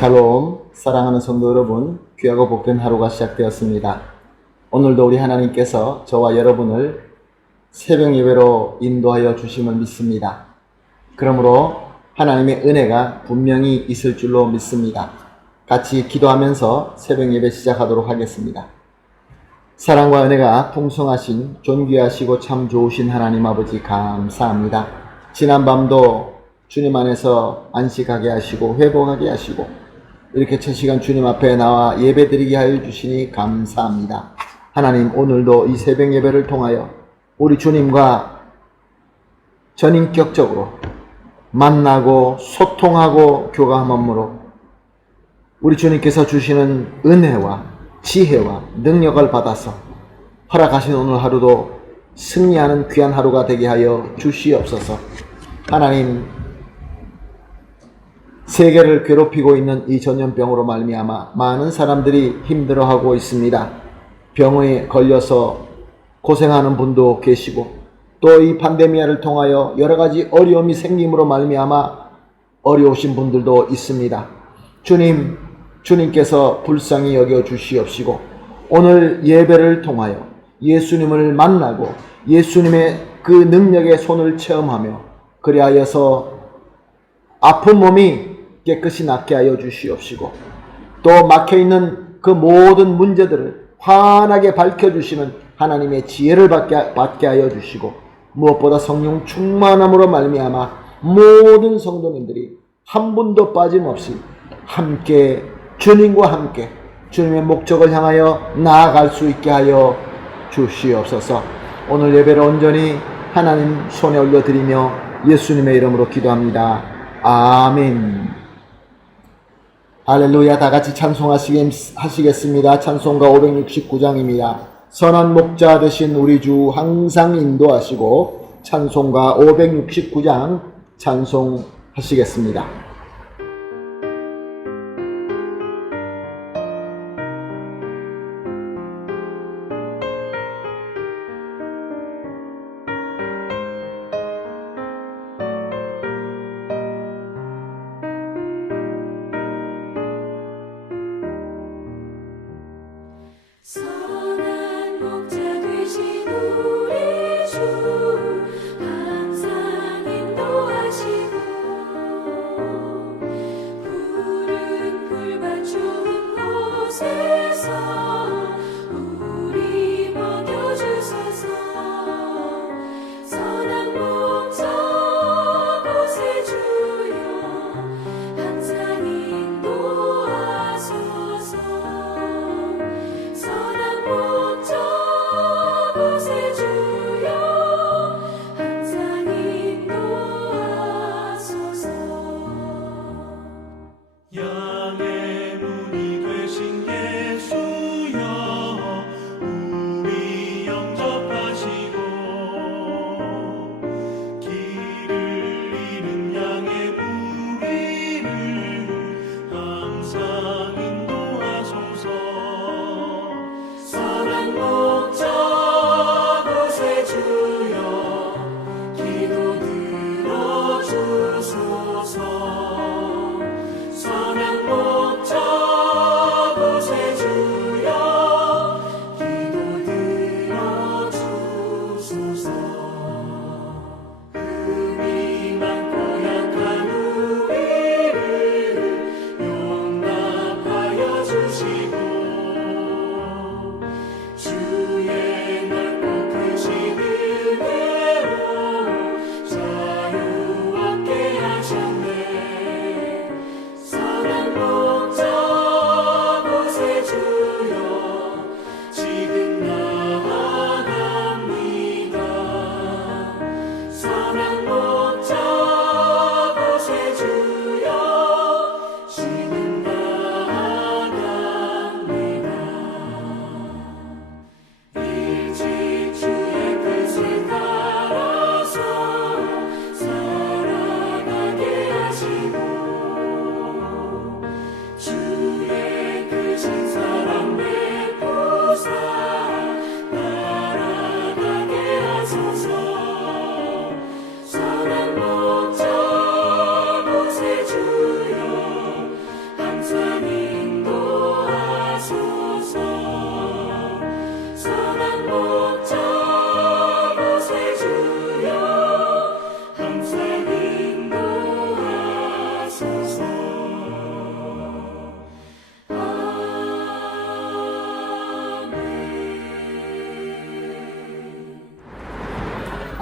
샬롬, 사랑하는 성도 여러분, 귀하고 복된 하루가 시작되었습니다. 오늘도 우리 하나님께서 저와 여러분을 새벽 예배로 인도하여 주심을 믿습니다. 그러므로 하나님의 은혜가 분명히 있을 줄로 믿습니다. 같이 기도하면서 새벽 예배 시작하도록 하겠습니다. 사랑과 은혜가 풍성하신 존귀하시고 참 좋으신 하나님 아버지 감사합니다. 지난 밤도 주님 안에서 안식하게 하시고 회복하게 하시고 이렇게 첫 시간 주님 앞에 나와 예배드리게 하여 주시니 감사합니다. 하나님, 오늘도 이 새벽 예배를 통하여 우리 주님과 전인격적으로 만나고 소통하고 교감함으로 우리 주님께서 주시는 은혜와 지혜와 능력을 받아서 허락하신 오늘 하루도 승리하는 귀한 하루가 되게 하여 주시옵소서. 하나님, 세계를 괴롭히고 있는 이 전염병으로 말미암아 많은 사람들이 힘들어하고 있습니다. 병에 걸려서 고생하는 분도 계시고 또 이 팬데미아를 통하여 여러 가지 어려움이 생김으로 말미암아 어려우신 분들도 있습니다. 주님께서 불쌍히 여겨 주시옵시고 오늘 예배를 통하여 예수님을 만나고 예수님의 그 능력의 손을 체험하며 그리하여서 아픈 몸이 깨끗이 낫게 하여 주시옵시고 또 막혀있는 그 모든 문제들을 환하게 밝혀주시는 하나님의 지혜를 받게 하여 주시고 무엇보다 성령 충만함으로 말미암아 모든 성도님들이 한 분도 빠짐없이 함께 주님과 함께 주님의 목적을 향하여 나아갈 수 있게 하여 주시옵소서. 오늘 예배를 온전히 하나님 손에 올려드리며 예수님의 이름으로 기도합니다. 아멘. 할렐루야. 다같이 찬송하시겠습니다. 찬송가 569장입니다. 선한 목자 되신 우리 주 항상 인도하시고 찬송가 569장 찬송하시겠습니다. 선한 목자 되신 우리 주 항상 인도하시고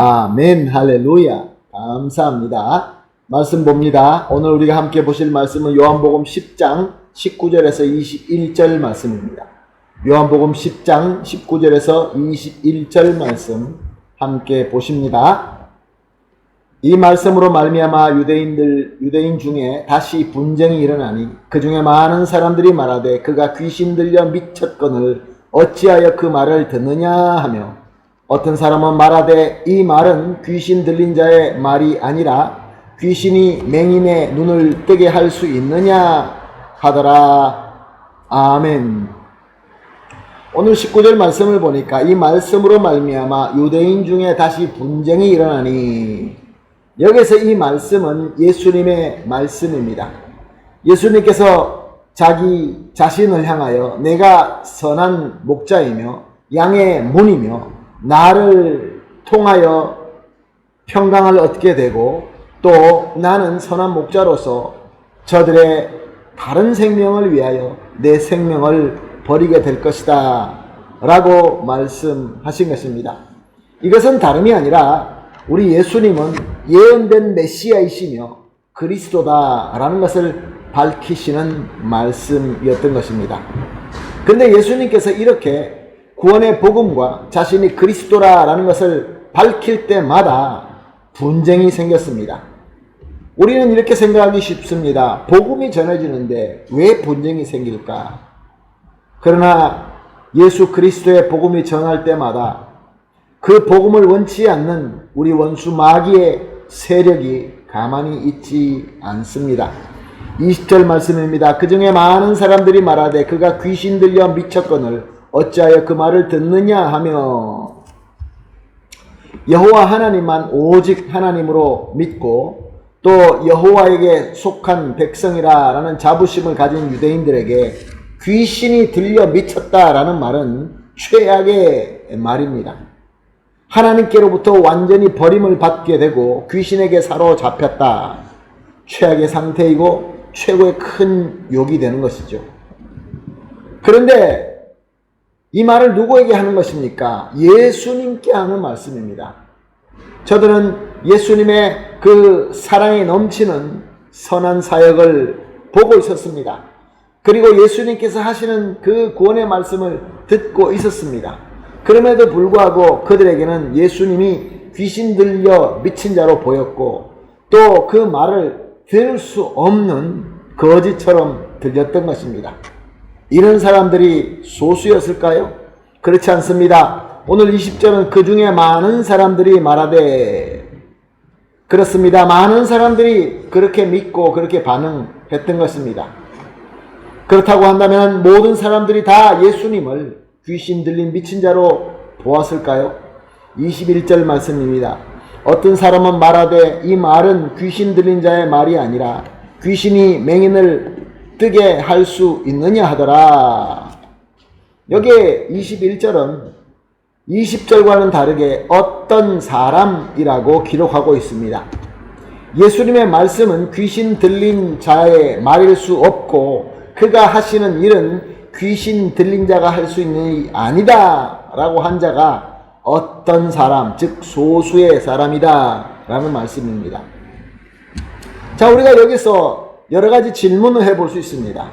아멘, 할렐루야. 감사합니다. 말씀 봅니다. 오늘 우리가 함께 보실 말씀은 요한복음 10장 19절에서 21절 말씀입니다. 요한복음 10장 19절에서 21절 말씀 함께 보십니다. 이 말씀으로 말미암아 유대인 중에 다시 분쟁이 일어나니 그 중에 많은 사람들이 말하되 그가 귀신 들려 미쳤거늘 어찌하여 그 말을 듣느냐 하며, 어떤 사람은 말하되 이 말은 귀신 들린 자의 말이 아니라 귀신이 맹인의 눈을 뜨게 할 수 있느냐 하더라. 아멘. 오늘 19절 말씀을 보니까 이 말씀으로 말미암아 유대인 중에 다시 분쟁이 일어나니, 여기서 이 말씀은 예수님의 말씀입니다. 예수님께서 자기 자신을 향하여 내가 선한 목자이며 양의 문이며 나를 통하여 평강을 얻게 되고 또 나는 선한 목자로서 저들의 다른 생명을 위하여 내 생명을 버리게 될 것이다 라고 말씀하신 것입니다. 이것은 다름이 아니라 우리 예수님은 예언된 메시아이시며 그리스도다 라는 것을 밝히시는 말씀이었던 것입니다. 그런데 예수님께서 이렇게 구원의 복음과 자신이 그리스도라 라는 것을 밝힐 때마다 분쟁이 생겼습니다. 우리는 이렇게 생각하기 쉽습니다. 복음이 전해지는데 왜 분쟁이 생길까? 그러나 예수 그리스도의 복음이 전할 때마다 그 복음을 원치 않는 우리 원수 마귀의 세력이 가만히 있지 않습니다. 20절 말씀입니다. 그 중에 많은 사람들이 말하되 그가 귀신 들려 미쳤거늘 어찌하여 그 말을 듣느냐 하며, 여호와 하나님만 오직 하나님으로 믿고 또 여호와에게 속한 백성이라 라는 자부심을 가진 유대인들에게 귀신이 들려 미쳤다라는 말은 최악의 말입니다. 하나님께로부터 완전히 버림을 받게 되고 귀신에게 사로잡혔다. 최악의 상태이고 최고의 큰 욕이 되는 것이죠. 그런데 이 말을 누구에게 하는 것입니까? 예수님께 하는 말씀입니다. 저들은 예수님의 그 사랑이 넘치는 선한 사역을 보고 있었습니다. 그리고 예수님께서 하시는 그 구원의 말씀을 듣고 있었습니다. 그럼에도 불구하고 그들에게는 예수님이 귀신 들려 미친 자로 보였고 또 그 말을 들을 수 없는 거지처럼 들렸던 것입니다. 이런 사람들이 소수였을까요? 그렇지 않습니다. 오늘 20절은 그 중에 많은 사람들이 말하되, 그렇습니다. 많은 사람들이 그렇게 믿고 그렇게 반응했던 것입니다. 그렇다고 한다면 모든 사람들이 다 예수님을 귀신 들린 미친 자로 보았을까요? 21절 말씀입니다. 어떤 사람은 말하되 이 말은 귀신 들린 자의 말이 아니라 귀신이 맹인을 뜨게 할 수 있느냐 하더라. 여기에 21절은 20절과는 다르게 어떤 사람이라고 기록하고 있습니다. 예수님의 말씀은 귀신 들린 자의 말일 수 없고 그가 하시는 일은 귀신 들린 자가 할 수 있는 일이 아니다 라고 한 자가 어떤 사람, 즉 소수의 사람이다 라는 말씀입니다. 자, 우리가 여기서 여러 가지 질문을 해볼 수 있습니다.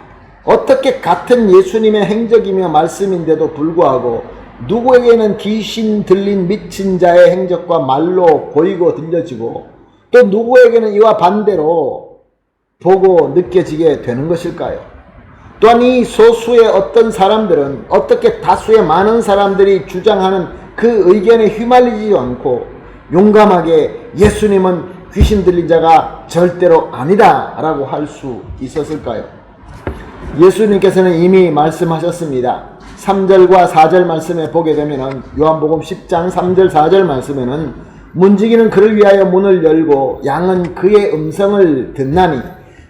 어떻게 같은 예수님의 행적이며 말씀인데도 불구하고 누구에게는 귀신 들린 미친 자의 행적과 말로 보이고 들려지고 또 누구에게는 이와 반대로 보고 느껴지게 되는 것일까요? 또한 이 소수의 어떤 사람들은 어떻게 다수의 많은 사람들이 주장하는 그 의견에 휘말리지 않고 용감하게 예수님은 귀신 들린 자가 절대로 아니다 라고 할 수 있었을까요? 예수님께서는 이미 말씀하셨습니다. 3절과 4절 말씀에 보게 되면 요한복음 10장 3절 4절 말씀에는 문지기는 그를 위하여 문을 열고 양은 그의 음성을 듣나니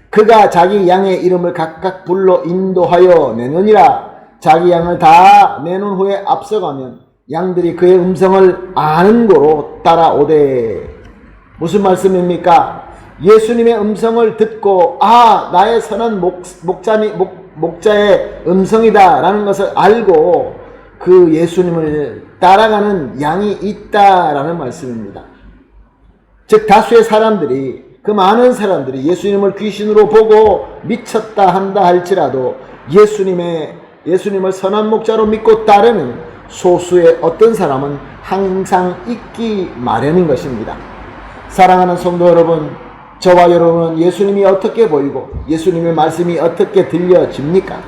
그가 자기 양의 이름을 각각 불러 인도하여 내느니라. 자기 양을 다 내놓은 후에 앞서가면 양들이 그의 음성을 아는 고로 따라오되. 무슨 말씀입니까? 예수님의 음성을 듣고 나의 선한 목자의 음성이다 라는 것을 알고 그 예수님을 따라가는 양이 있다라는 말씀입니다. 즉 다수의 사람들이, 그 많은 사람들이 예수님을 귀신으로 보고 미쳤다 한다 할지라도 예수님을 선한 목자로 믿고 따르는 소수의 어떤 사람은 항상 있기 마련인 것입니다. 사랑하는 성도 여러분, 저와 여러분은 예수님이 어떻게 보이고 예수님의 말씀이 어떻게 들려집니까?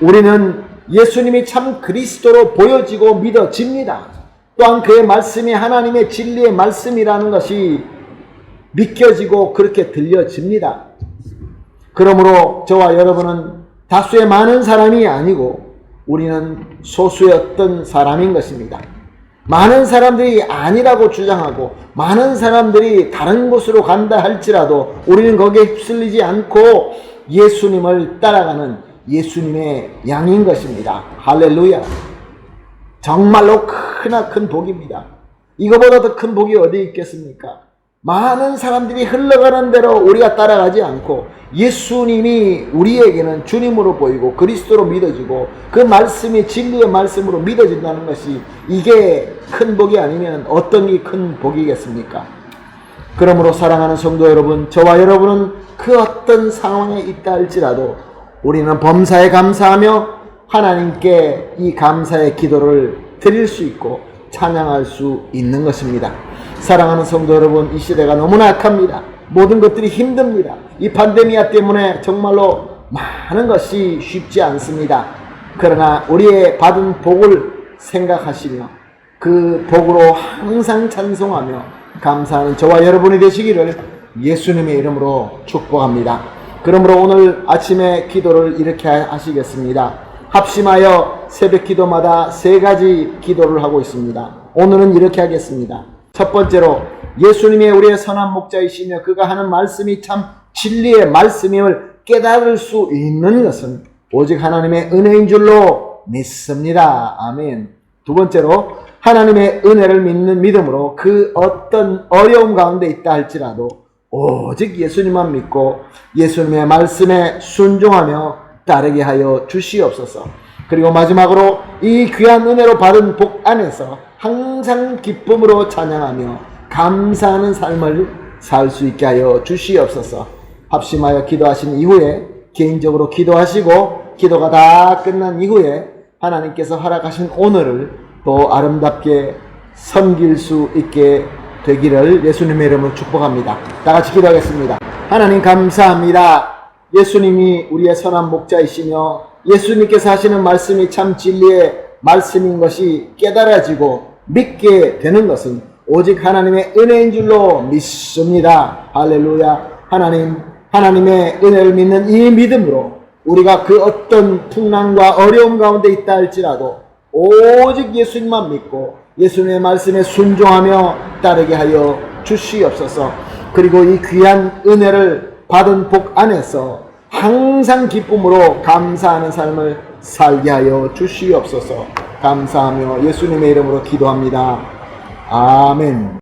우리는 예수님이 참 그리스도로 보여지고 믿어집니다. 또한 그의 말씀이 하나님의 진리의 말씀이라는 것이 믿겨지고 그렇게 들려집니다. 그러므로 저와 여러분은 다수의 많은 사람이 아니고 우리는 소수의 어떤 사람인 것입니다. 많은 사람들이 아니라고 주장하고 많은 사람들이 다른 곳으로 간다 할지라도 우리는 거기에 휩쓸리지 않고 예수님을 따라가는 예수님의 양인 것입니다. 할렐루야. 정말로 크나큰 복입니다. 이거보다 더 큰 복이 어디 있겠습니까? 많은 사람들이 흘러가는 대로 우리가 따라가지 않고 예수님이 우리에게는 주님으로 보이고 그리스도로 믿어지고 그 말씀이 진리의 말씀으로 믿어진다는 것이, 이게 큰 복이 아니면 어떤 게 큰 복이겠습니까? 그러므로 사랑하는 성도 여러분, 저와 여러분은 그 어떤 상황에 있다 할지라도 우리는 범사에 감사하며 하나님께 이 감사의 기도를 드릴 수 있고 찬양할 수 있는 것입니다. 사랑하는 성도 여러분, 이 시대가 너무나 악합니다. 모든 것들이 힘듭니다. 이 팬데미아 때문에 정말로 많은 것이 쉽지 않습니다. 그러나 우리의 받은 복을 생각하시며 그 복으로 항상 찬송하며 감사하는 저와 여러분이 되시기를 예수님의 이름으로 축복합니다. 그러므로 오늘 아침에 기도를 이렇게 하시겠습니다. 합심하여 새벽 기도마다 3가지 기도를 하고 있습니다. 오늘은 이렇게 하겠습니다. 첫 번째로, 예수님이 우리의 선한 목자이시며 그가 하는 말씀이 참 진리의 말씀임을 깨달을 수 있는 것은 오직 하나님의 은혜인 줄로 믿습니다. 아멘. 두 번째로, 하나님의 은혜를 믿는 믿음으로 그 어떤 어려움 가운데 있다 할지라도 오직 예수님만 믿고 예수님의 말씀에 순종하며 따르게 하여 주시옵소서. 그리고 마지막으로, 이 귀한 은혜로 받은 복 안에서 항상 기쁨으로 찬양하며 감사하는 삶을 살 수 있게 하여 주시옵소서. 합심하여 기도하신 이후에 개인적으로 기도하시고 기도가 다 끝난 이후에 하나님께서 허락하신 오늘을 또 아름답게 섬길 수 있게 되기를 예수님의 이름으로 축복합니다. 다 같이 기도하겠습니다. 하나님 감사합니다. 예수님이 우리의 선한 목자이시며 예수님께서 하시는 말씀이 참 진리의 말씀인 것이 깨달아지고 믿게 되는 것은 오직 하나님의 은혜인 줄로 믿습니다. 할렐루야. 하나님의 은혜를 믿는 이 믿음으로 우리가 그 어떤 풍랑과 어려움 가운데 있다 할지라도 오직 예수님만 믿고 예수님의 말씀에 순종하며 따르게 하여 주시옵소서. 그리고 이 귀한 은혜를 받은 복 안에서 항상 기쁨으로 감사하는 삶을 살게 하여 주시옵소서. 감사하며 예수님의 이름으로 기도합니다. 아멘.